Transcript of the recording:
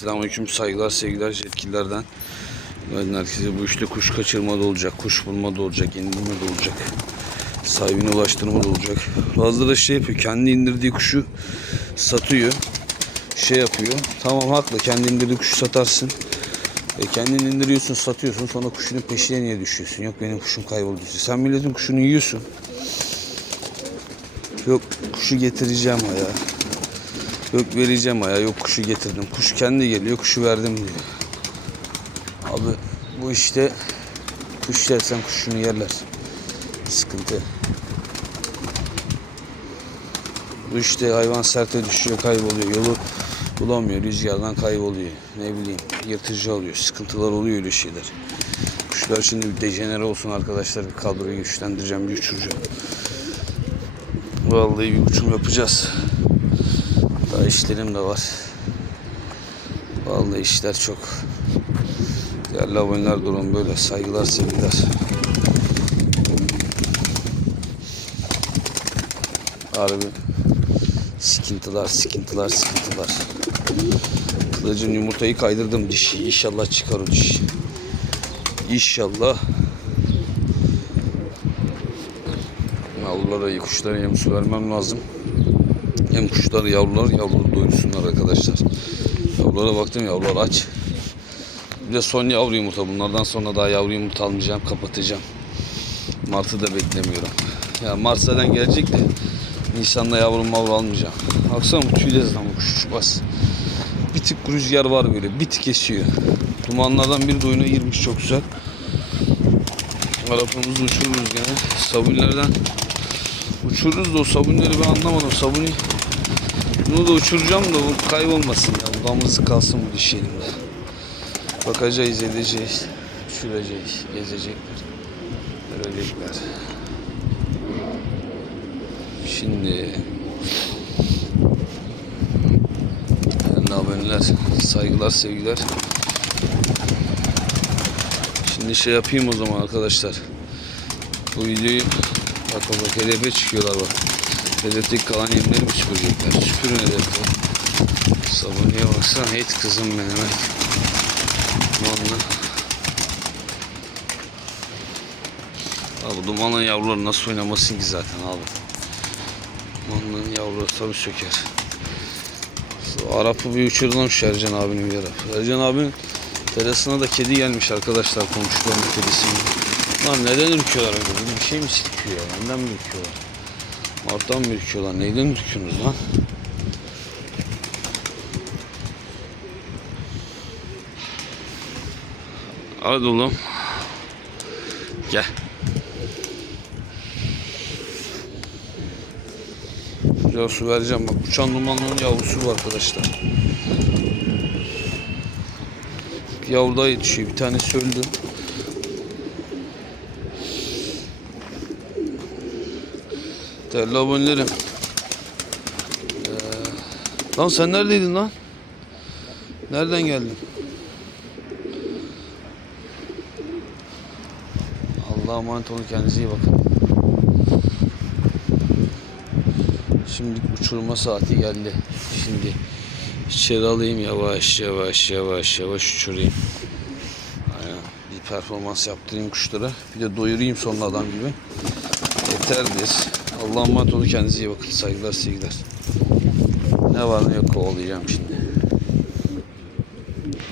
Selamünaleyküm saygılar sevgiler yetkililerden. Ben herkese bu işte kuş kaçırma da olacak, kuş bulma da olacak, indirme de olacak. Sahibine ulaştırma da olacak. Bazıları şey yapıyor, kendi indirdiği kuşu satıyor. Şey yapıyor. Tamam haklı, kendi indirdiği kuşu satarsın. E kendin indiriyorsun, satıyorsun. Sonra kuşunun peşine niye düşüyorsun? Yok benim kuşum kayboldu. Sen milletin kuşunu yiyorsun. Yok kuşu getireceğim ya. Yok vereceğim aya yok kuşu getirdim. Kuş kendi geliyor kuşu verdim diyor. Abi bu işte kuş yersen kuşunu yerler. Sıkıntı. Bu işte hayvan serte düşüyor kayboluyor. Yolu bulamıyor rüzgardan kayboluyor. Ne bileyim yırtıcı alıyor. Sıkıntılar oluyor öyle şeyler. Kuşlar şimdi bir dejenere olsun arkadaşlar. Bir kadroyu güçlendireceğim bir uçuracağım. Vallahi bir uçum yapacağız. Daha işlerim de var. Vallahi işler çok. Değerli aboneler durum böyle. Saygılar, sevgiler. Harbi sıkıntılar, sıkıntılar, sıkıntılar. Kılıcın yumurtayı kaydırdım dişi. İnşallah çıkar o diş. İnşallah. Yavrulara, kuşlara yem su vermem lazım. Hem kuşlar yavrular yavruları doyursunlar arkadaşlar. Yavrulara baktım yavrular aç. Bir de son yavru yumurta. Bunlardan sonra daha yavru yumurta almayacağım. Kapatacağım. Mart'ı da beklemiyorum. Ya Mart zaten gelecek de Nisan'da yavru mavru almayacağım. Baksana bu zaten bu kuş uçmaz. Bir tık rüzgar var böyle. Bir tık esiyor. Dumanlardan biri de oyuna girmiş çok güzel. Arapamızı uçururuz gene. Sabunlerden uçururuz da o sabunları ben anlamadım. Sabuni bunu da uçuracağım da bu kaybolmasın ya. Bu kalsın bu diş elimde. Bakacağız, edeceğiz. Uçuracağız, gezecekler. Görecekler. Şimdi aboneler, saygılar, sevgiler. Şimdi şey yapayım o zaman arkadaşlar. Bu videoyu bak bak hedefe çıkıyorlar bak. Hedefteki kalan yemleri mi süpürecekler? Süpürün hedefte. Sabuniye baksana et kızım benim et. Abi dumanlı yavruları nasıl oynamasın ki zaten abi. Dumanlının yavruları tabii söker. Arap'ı bir uçurdum şu Ercan abinin bir Arap. Ercan abinin terasına da kedi gelmiş arkadaşlar komşuların kedisi. Lan neden ürküyorlar öyle? Bir şey mi silkiyor ya? Neden mi ürküyorlar? Marttan mı ürküyorlar? Neyden ürküyorsunuz lan? Hadi oğlum. Gel. Güzel su vereceğim. Bak uçan dumanların yavrusu var arkadaşlar. Yavru daha yetişiyor. Bir tanesi öldü. Değerli abonelerim. Ee, lan sen neredeydin lan? Nereden geldin? Allah'a emanet olun kendinize iyi bakın. Şimdi uçurma saati geldi. Şimdi içeri alayım yavaş yavaş yavaş yavaş uçurayım. Aynen. Bir performans yaptırayım kuşlara. Bir de doyurayım sonra adam gibi. Yeterdir. Allah'a emanet olun kendinize iyi bakın. Saygılar sevgiler. Ne var ne yok kovalayacağım şimdi.